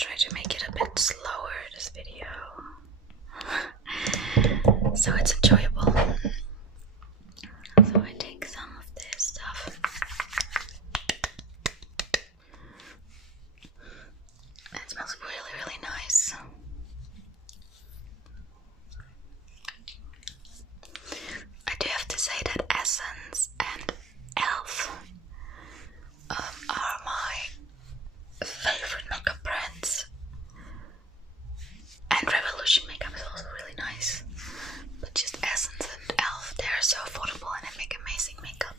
try to make it a bit slower, this video, so it's enjoyable. So I take some of this stuff. It smells really, really nice. I do have to say that Essence and Elf are my favorite makeup brands. And Revolution makeup is also really nice. But just Essence and Elf, they're so affordable and they make amazing makeup.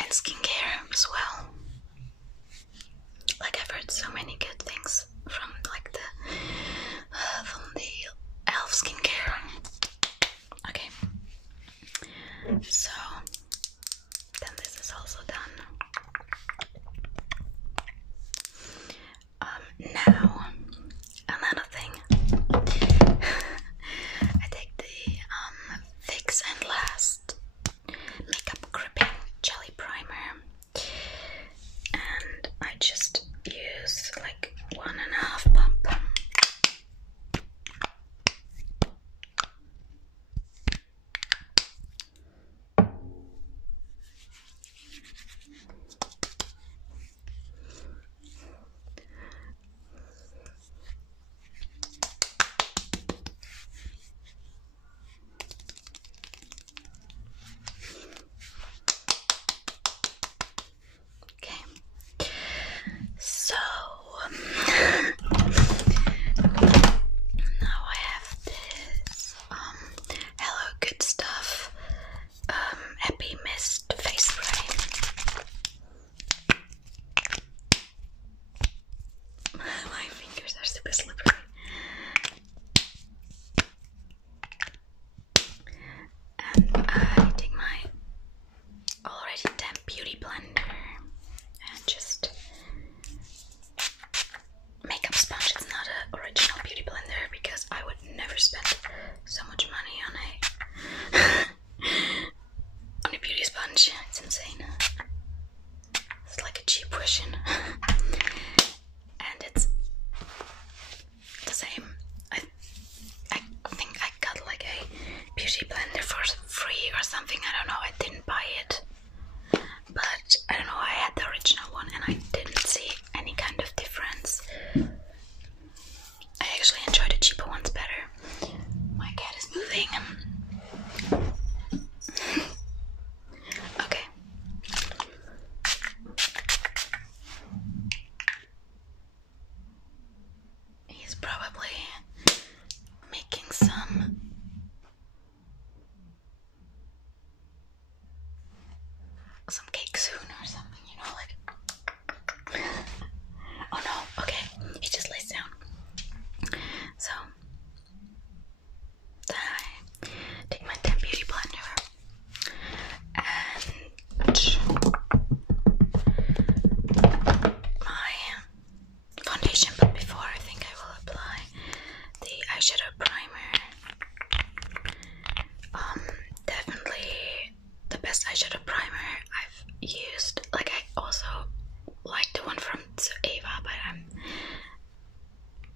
And skincare as well. Like, I've heard so many good things from like the Elf skincare. Okay, so then this is also done. Now another thing. I take the Fix and Last Makeup Gripping Jelly Primer, and I just use like 1.5 pump. So now I have this Hello Good Stuff Happy Mist face spray. My fingers are super slippery. And I take my already damp beauty blender and just makeup sponge. It's not an original beauty blender because I would never spend so much money on a beauty sponge. It's insane. It's like a cheap version. And it's the same. I think I got like a beauty blender for free or something. I don't know. I didn't buy it. But I don't know, I had the original one and I didn't see any kind of difference. I actually enjoy the cheaper ones better. My cat is moving. Okay. He's probably making some cake soon or something, you know, like. Oh no, okay, he just lays down. So then I take my damp beauty blender and my foundation, but before I think I will apply the eyeshadow primer. Definitely the best eyeshadow primer I've used. Like, I also like the one from Eva, but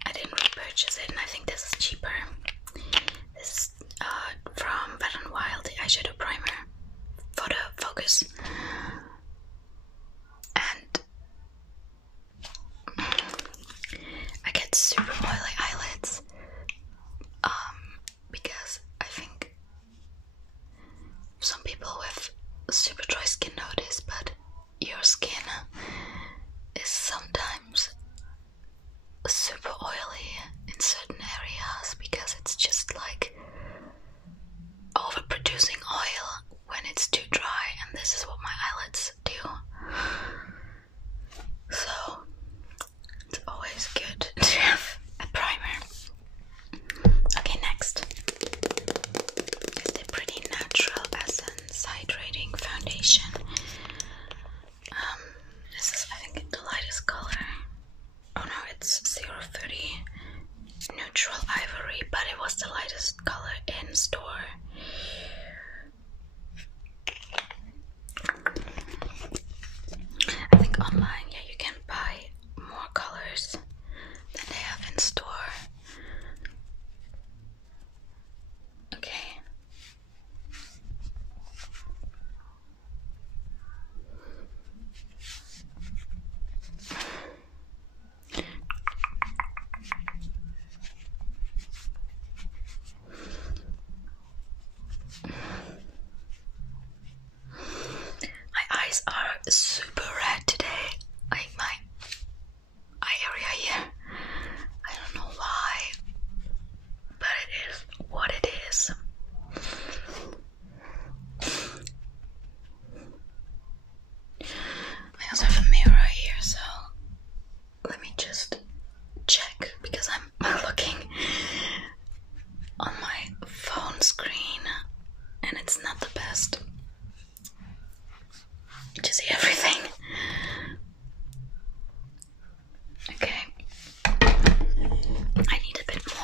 I didn't repurchase it, and I think this is cheaper. This is from Wet n Wild, the eyeshadow primer for the focus. And I get super oily eyelids because I think some people with super dry skin know this, but your skin is sometimes super oily in certain areas because it's just like overproducing oil when it's too dry, and this is what my eyelids do. So it's always good to have a primer. Okay, next is the Pretty Natural Essence Hydrating Foundation. This is, I think, the lightest color. Oh no, it's 030 Neutral Ivory, but it was the lightest color in store. I think online, yeah, you can buy super red today. Like my eye area here. I don't know why, but it is what it is. I also have a mirror here, so let me just check because I'm looking on my phone screen and it's not the best to see everything. Okay, I need a bit more.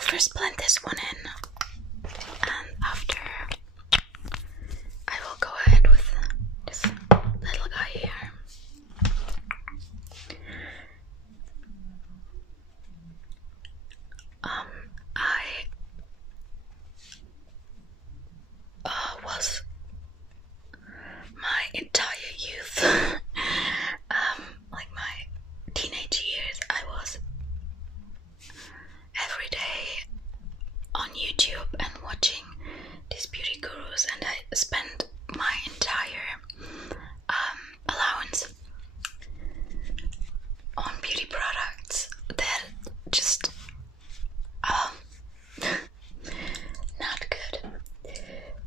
First blend this one in, and after I will go ahead with this little guy here. I was my entire youth, like my teenage years, I was every day on YouTube and watching these beauty gurus, and I spent my entire allowance on beauty products that just not good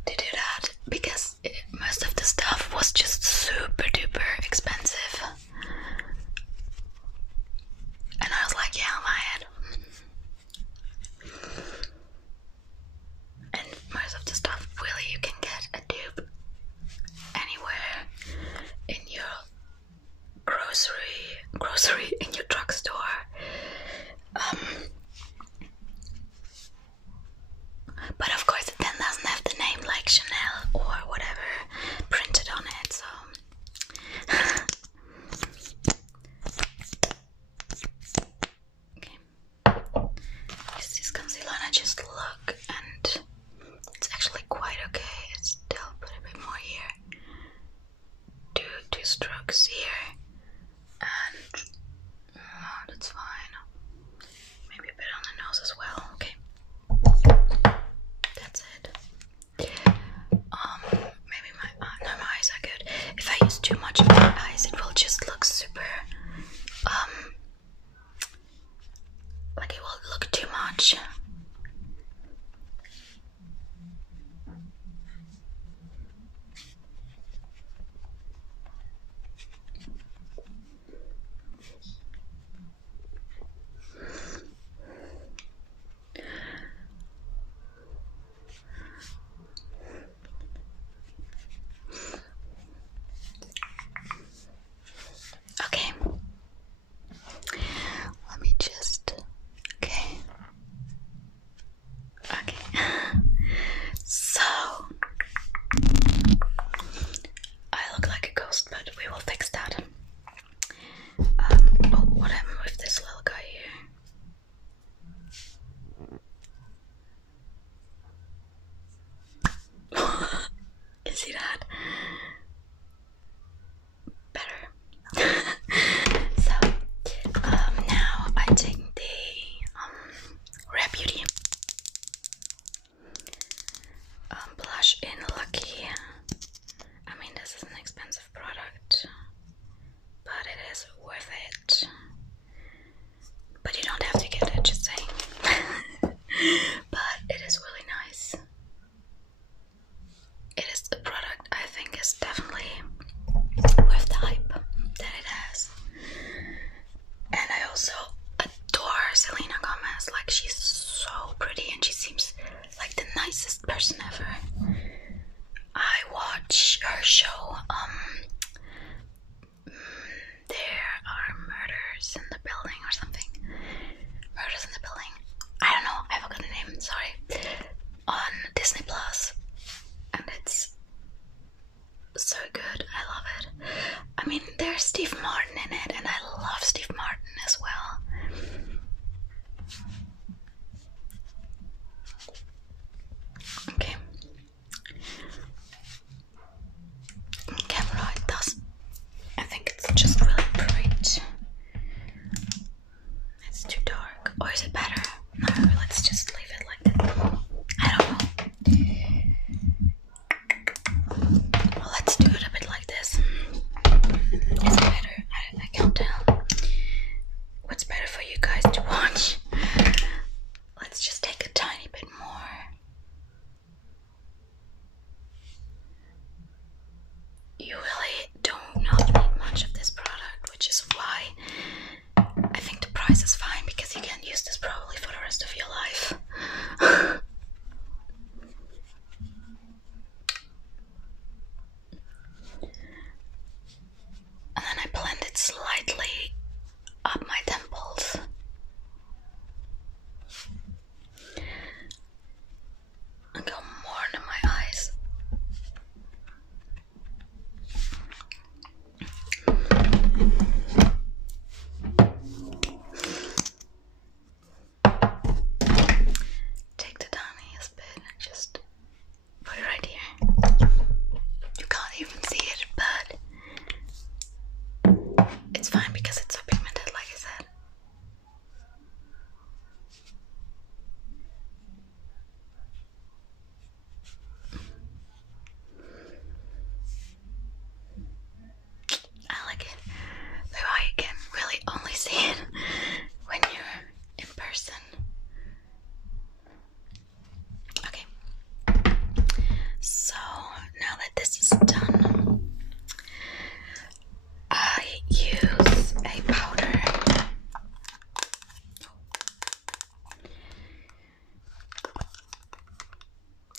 to do that, because most of the stuff was just super duper expensive, and I was like, yeah, my head. And most of the stuff really you can get a dupe anywhere in your grocery in your drugstore. But of course it then doesn't have the name like Chanel or whatever printed on it, so okay. Use this concealer and I just look, and it's actually quite okay. It's still put a bit more here. Two strokes here, and that's fine. Maybe a bit on the nose as well. Okay, that's it. Maybe my eyes are good. If I use too much of my eyes, it will just look super like it will look too much. I mean, there's Steve Martin in it, and I love Steve Martin as well. Okay. Camera, it does. I think it's just really bright. It's too dark. Or is it better? No, let's just leave it like that. I don't know. Well, let's do it a bit like this. Is it better? I can't tell. What's better for you guys to watch? Let's just take a tiny bit more. You really do not need much of this product, which is why I think the price is fine, because you can use this probably for the rest of your life. And then I blend it slightly up my temples. And go more into my eyes. Take the tiniest bit and just put it right here. You can't even see it, but it's fine because it's so pigmented, like I said. I like it. Though I can really only see it when you're in person. Okay. So now that this is done, I use a powder.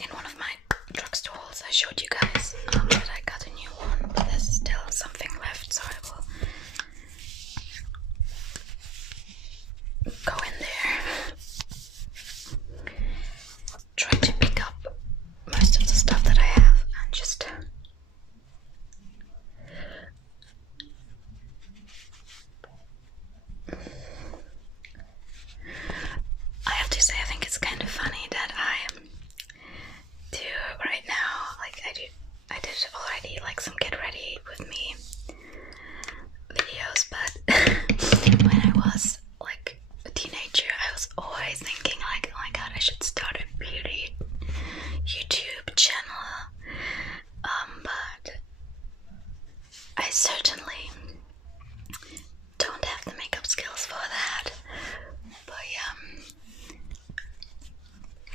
In one of my drugstore hauls, I showed you guys that I got a new one, but there's still something left, so I will go in there. Try to pick up most of the stuff that I have and just I have to say, I think it's kind of funny that I do right now, like I did already like some get ready with me videos, but when I was like a teenager, I was always thinking like, oh my god, I should start a beauty YouTube channel, but I certainly don't have the makeup skills for that. But yeah,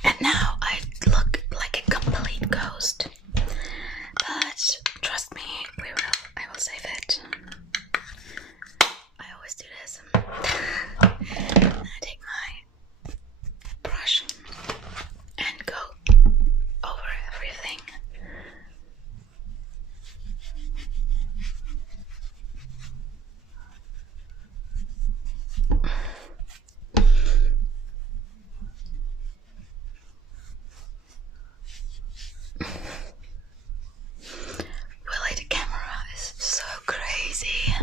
and now I look like a complete ghost, but trust me, I will save it. I always do this. And I take my brush and go over everything. Really, the camera is so crazy.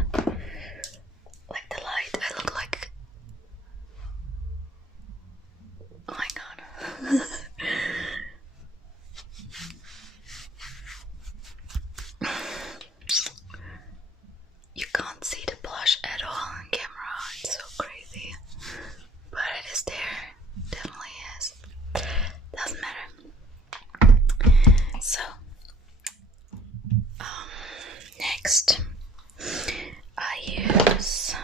Like the light, I look like, oh my god. You can't see the blush at all on camera, it's so crazy. But it is there, definitely is. Doesn't matter. So, next I use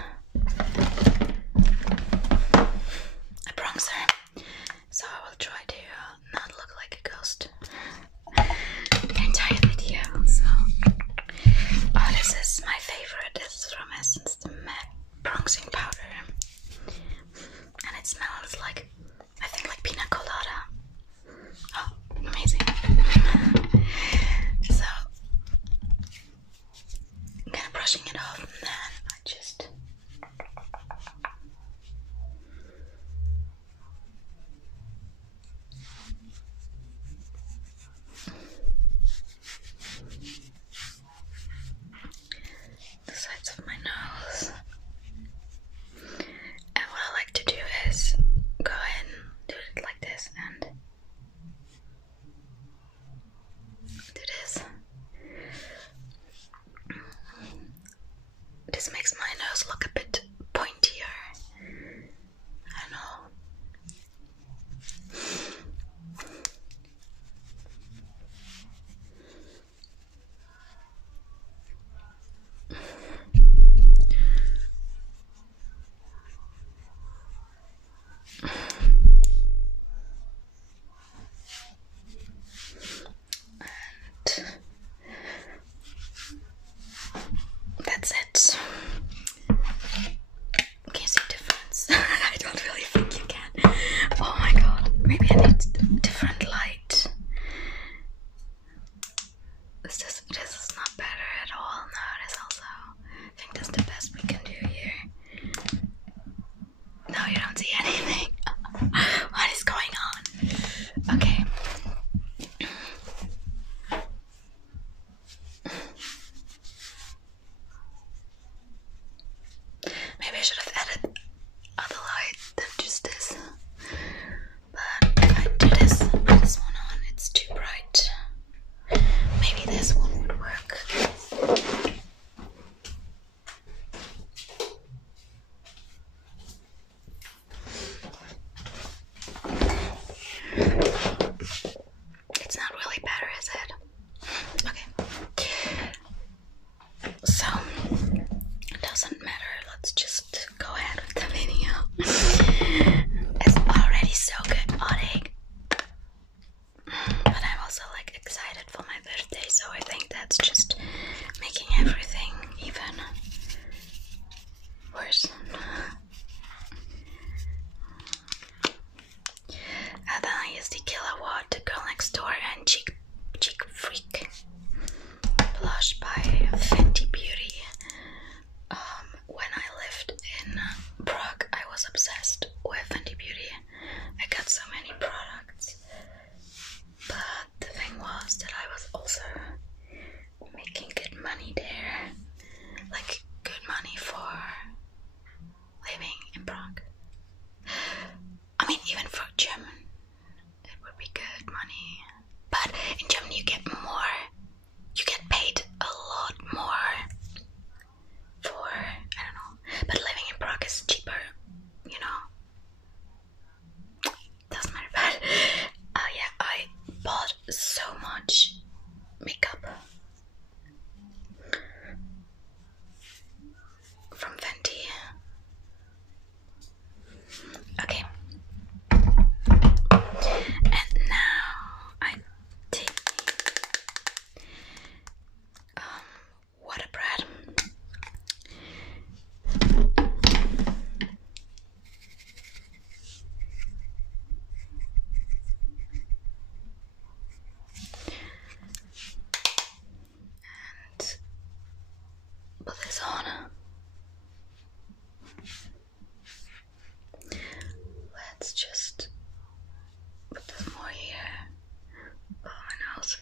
a bronzer, so I will try to not look like a ghost the entire video. So, oh, this is my favorite. This is from Essence, the matte bronzing powder, and it smells like, I think, like pina colada. Oh, amazing. So I'm kind of brushing it off, and then I just I should have added other light than just this. But if I do this, put this one on, it's too bright. Maybe this one would work. It's not really better, is it? Okay. So, it doesn't matter. Let's just go ahead with the video. It's already so chaotic. But I'm also like excited for my birthday, so I think that's just making everything even worse. Then I used the Kilowatt, the Girl Next Door, and Cheek Freak blush by Fenty Beauty. When I lived in Prague, I was obsessed with Fenty Beauty. I got so many products, but the thing was that I was also making good money there, like good money for living in Prague. I mean, even for German, it would be good money. But in Germany, you get more. You get paid a lot more for, I don't know. But living in Prague is cheaper, you know. Doesn't matter. But yeah, I bought so much makeup from Fenty. Okay. And now I take water bread. And put this on. Let's just put this more here. Oh, my nose.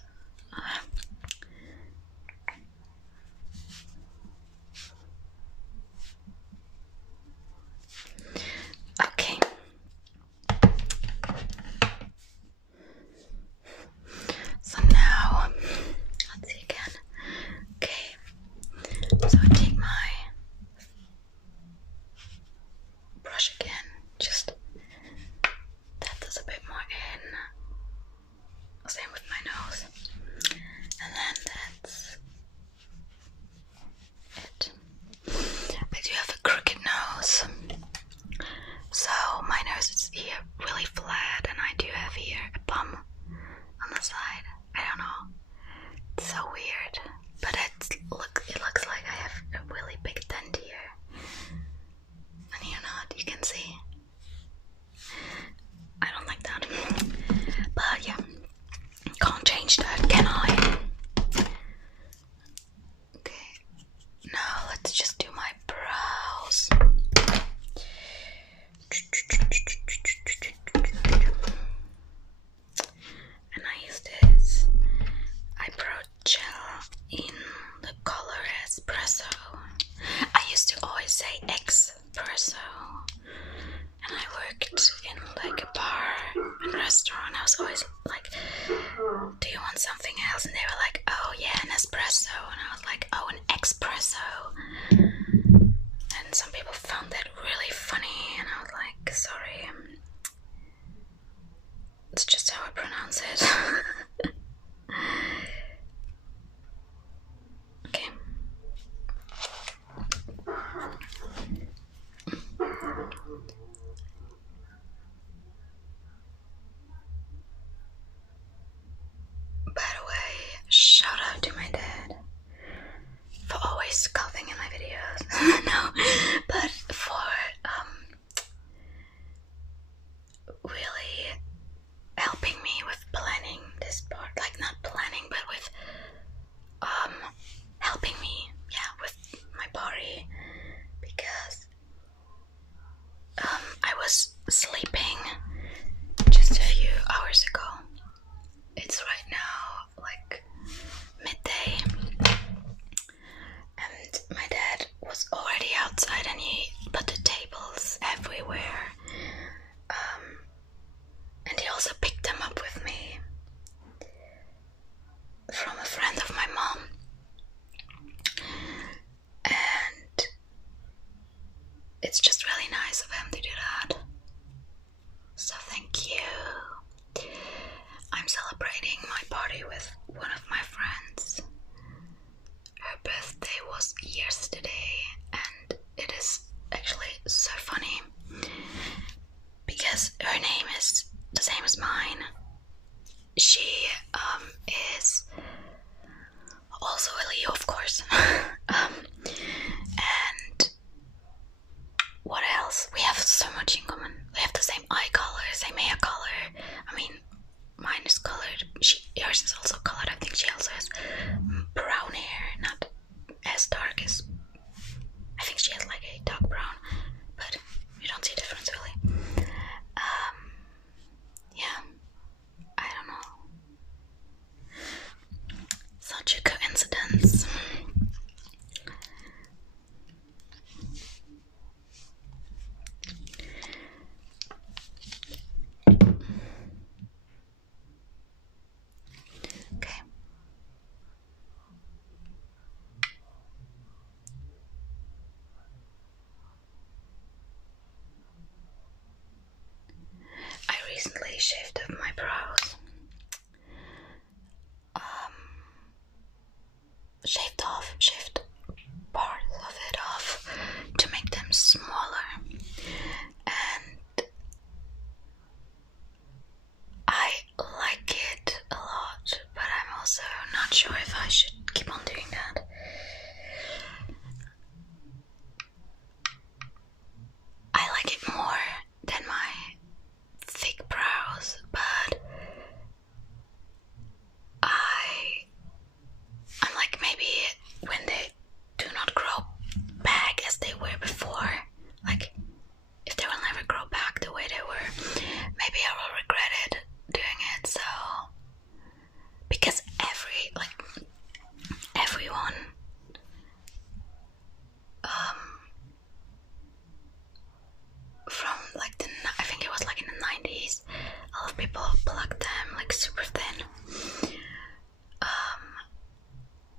Okay. So now, let's see again. Okay. So I take my brush again. Just that does a bit more in. Same with my nose. And then that's it. I do have a crooked nose. So my nose is here really flat, and I do have here a bump on the side. I don't know. It's so weird. But it looks like I have a really big dent here. And you're not, you can see. I don't like that. But yeah, can't change that, can I? Okay, now let's just do my brows. And I use this eyebrow gel in the color Espresso. I used to always say Espresso. And I worked in like a bar and restaurant. I was always like, do you want something else? And they were like, oh yeah, an espresso. And I was like, oh, an espresso. And some people found that really funny. And I was like, sorry. It's just how I pronounce it. Okay. By the way, shout out to my dad for always coughing in my videos. No, but for really helping me with planning this part. Like not planning, but with helping me, yeah, with my body, because I was sleeping just a few hours ago. It's right now like midday, and shaved off my brows. Shaved parts of it off to make them smaller, and I like it a lot, but I'm also not sure if I should keep on doing that. I like it more than my thick brows, but I'm like, maybe when they do not grow back as they were before, like if they will never grow back the way they were, maybe I will regret it doing it. So because everyone from like I think it was like in the 90s, a lot of people plucked them like super thin.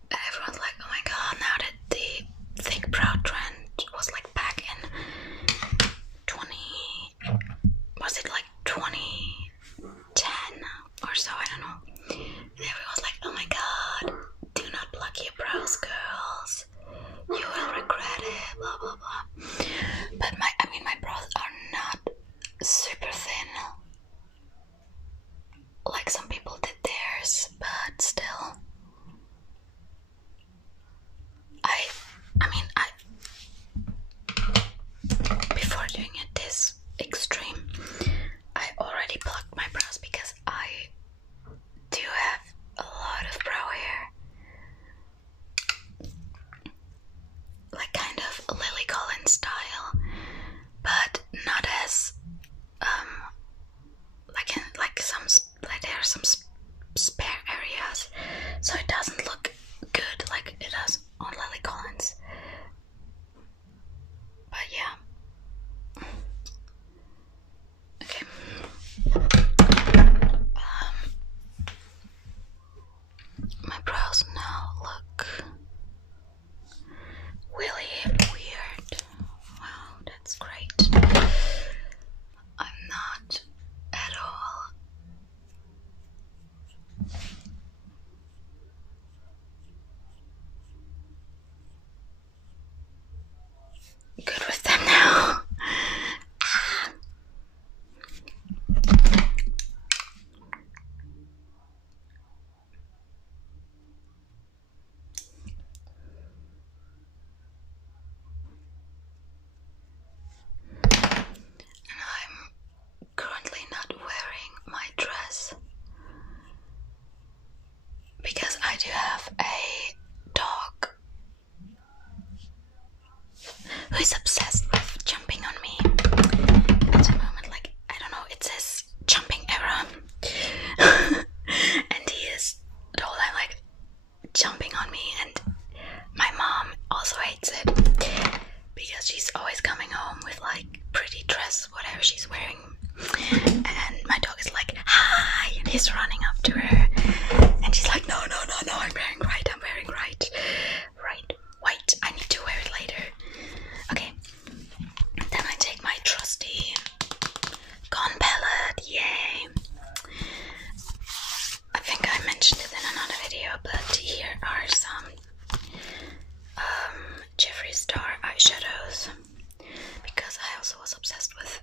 And everyone's like, oh my god, now that the thick brow trend was like back in 2010 or so, I don't know. And everyone's like, oh my god, do not pluck your brows, girls. You will regret it, blah blah blah. But my brows are not super thin like some people did theirs, but still. Before doing it this extreme, I already plucked my brows because I do have a lot of brow hair. Like kind of Lily Collins style, but not as there are some spare areas, so it doesn't look good like it does on Lily Collins. But yeah. Okay. My brows now look really weird. Wow, that's great. I'm not at all good with them now. And I'm currently not wearing my dress because I do have a dog who is obsessed with jumping on me at the moment. Like, I don't know, it says jumping era. And he is the whole time like jumping on me, and my mom also hates it because she's always coming home with like pretty dress, whatever she's wearing, and my dog is like, hi, and he's running up to her, and she's like, no, I'm wearing right. Wait, I need to wear it later. Okay, then I take my trusty Gone palette, yay. I think I mentioned it in another video, but here are some Jeffree Star eyeshadows, because I also was obsessed with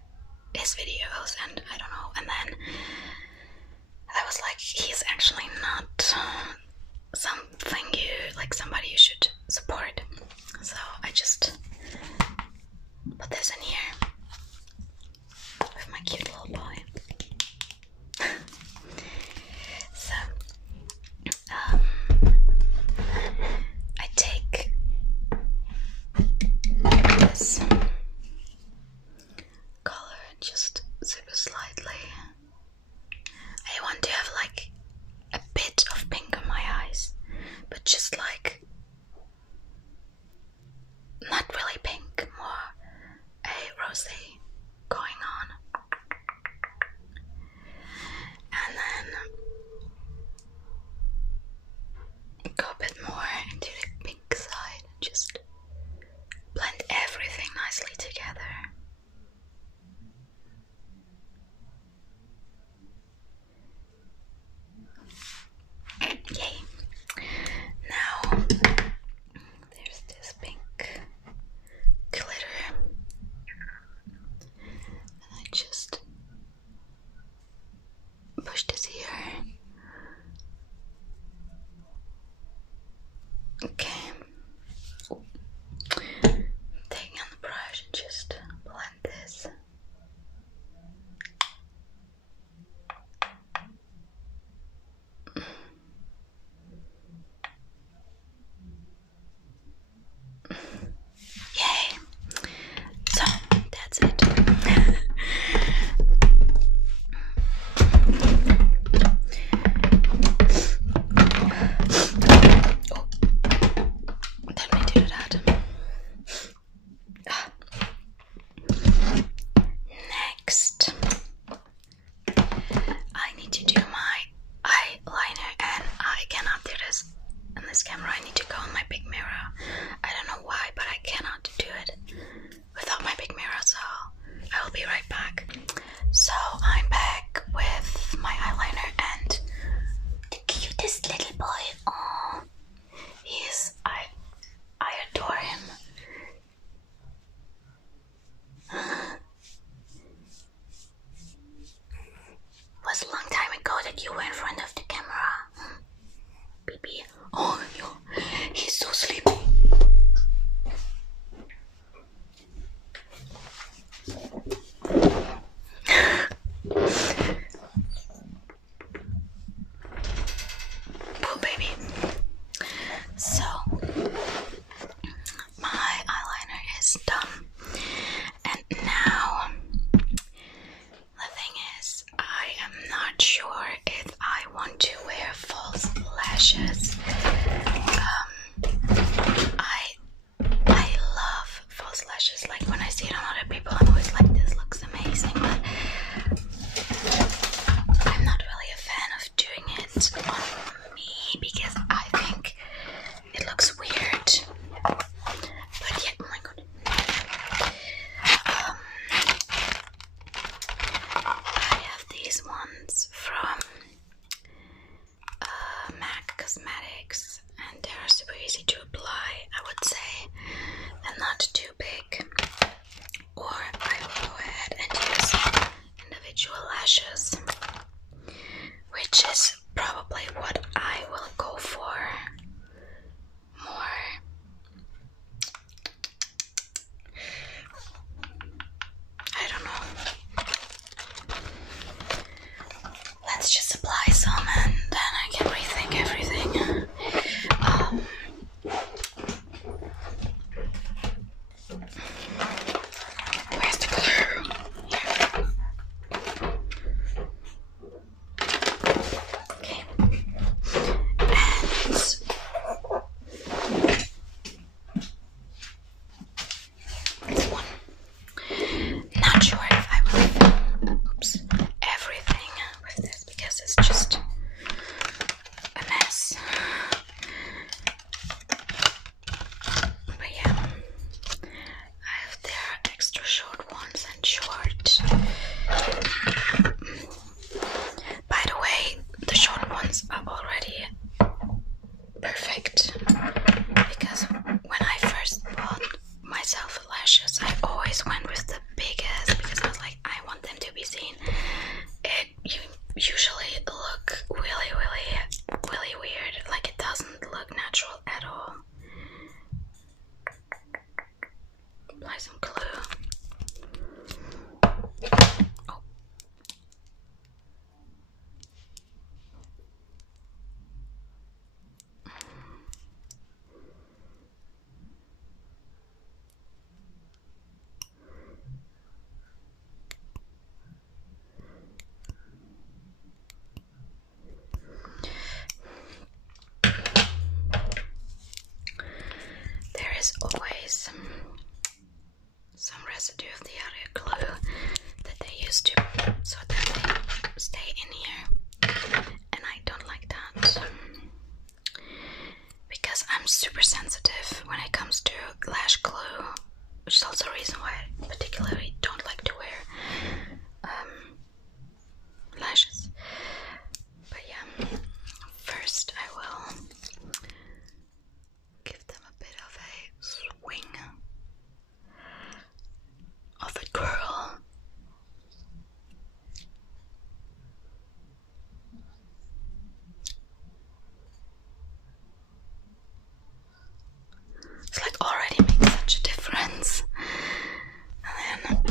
his videos, and I don't know, and then I was like, apply some glue. Oh. There is always some residue of the other glue that they used to, so that they stay in here, and I don't like that because I'm super sensitive when it comes to lash glue, which is also a reason why I particularly don't like to wear lashes. But yeah, first I will give them a bit of a swing of a curl. It's like already makes such a difference. And then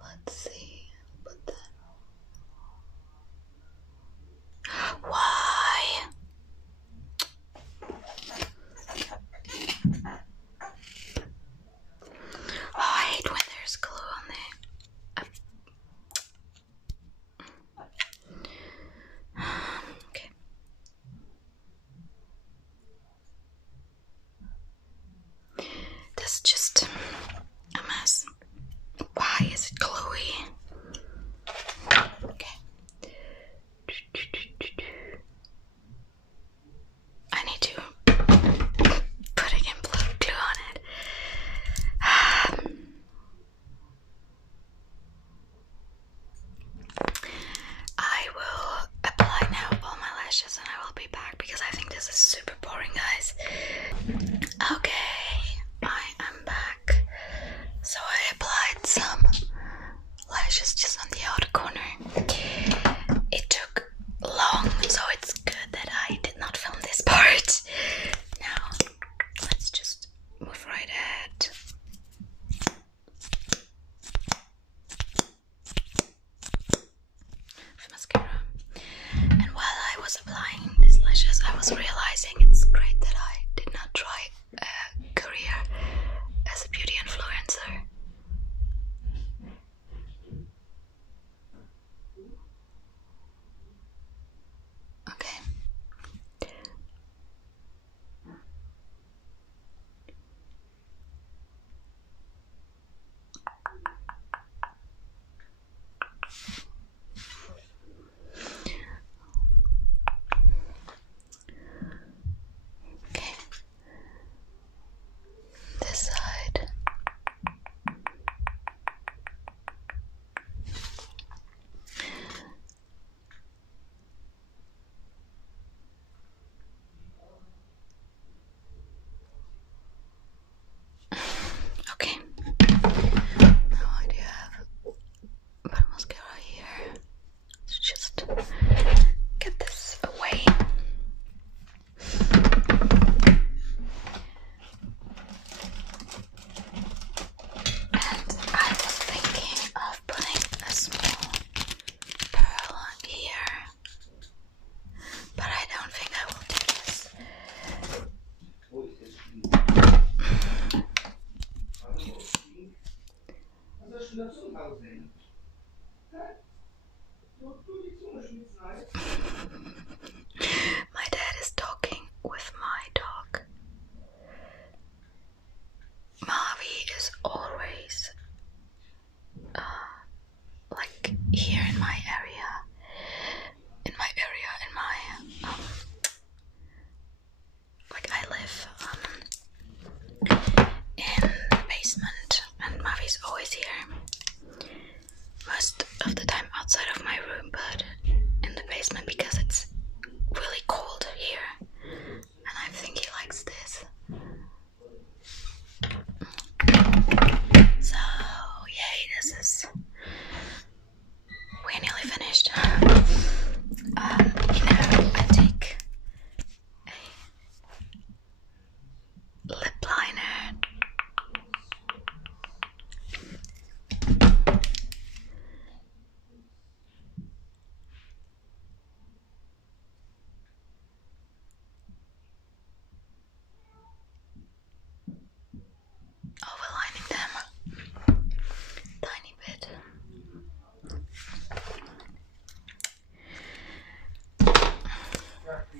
let's see, put that. Why? Oh, I hate when there's glue on there. Okay. That's just a mess. Why is it gluey? Okay. I need to put again glue on it. I will apply now all my lashes and I will be back because I think this is super boring, guys. Okay, I am back. So I applied some lashes just on the outer corner. It took long, so it's good that I did not film this part. Now, let's just move right ahead. With mascara. And while I was applying these lashes, I was realizing it's great that I did not try a career as a beauty influencer. Okay. Okay. This side.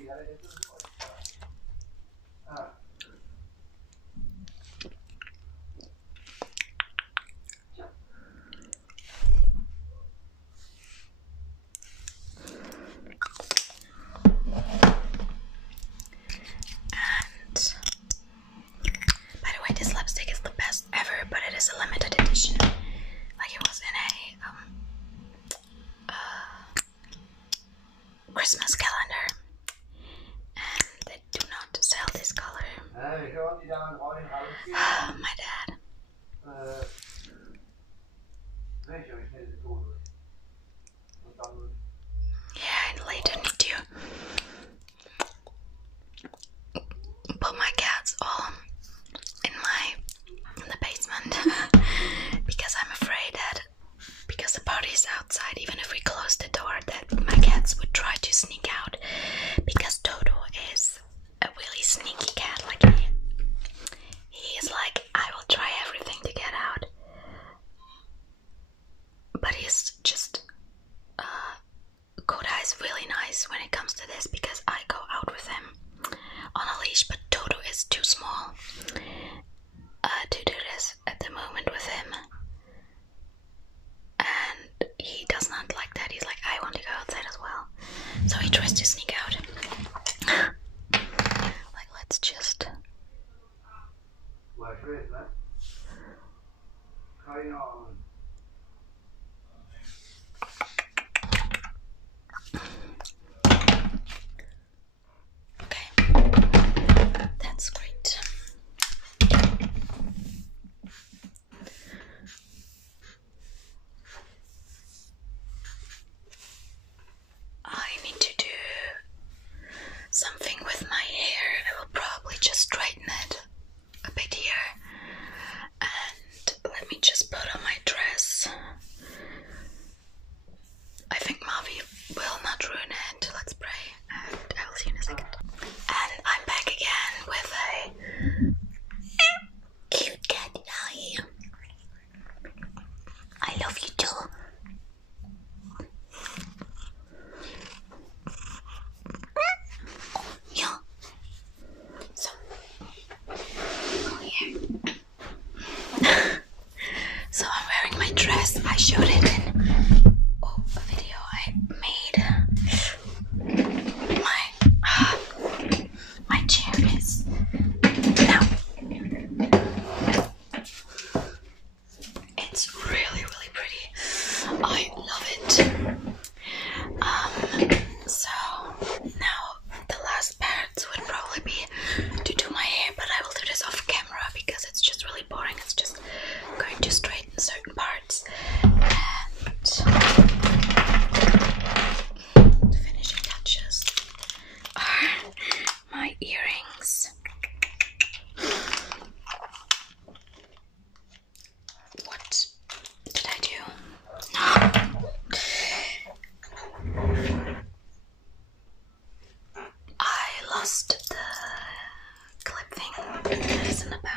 By the way, this lipstick is the best ever, but it is a limited edition. Like it was in a Christmas calendar, and they do not sell this color. My dad. Yeah, I later need to put my cats all in the basement because I'm afraid that because the party is outside, even if we close the door, that my cats would try to sneak out, because Toto is a really sneaky cat. Like he is like, I will try everything to get out, but he's just Koda is really nice when it comes to this because I go out with him on a leash, but Toto is too small to do this at the moment with him, and he does not like that. He's like, I want to go outside as well, so he tries to sneak out. Like, let's just that's great. I need to do something with my hair. I will probably just straighten it a bit here. And let me just put on my dress. I think Mavi will not ruin it. Let's pray, and I will see you in a second. And I'm back again with a cute cat now. I love you too. Yeah. So, go here. So I'm wearing my dress. I showed it in a video I made. My chair is now. It's really, really pretty. I love it. So now the last parts would probably be to do my hair, but I will do this off camera because it's just really boring. It's just going to straighten certain parts, and the finishing touches are my earrings. What did I do? I lost the clip thing that is in the back.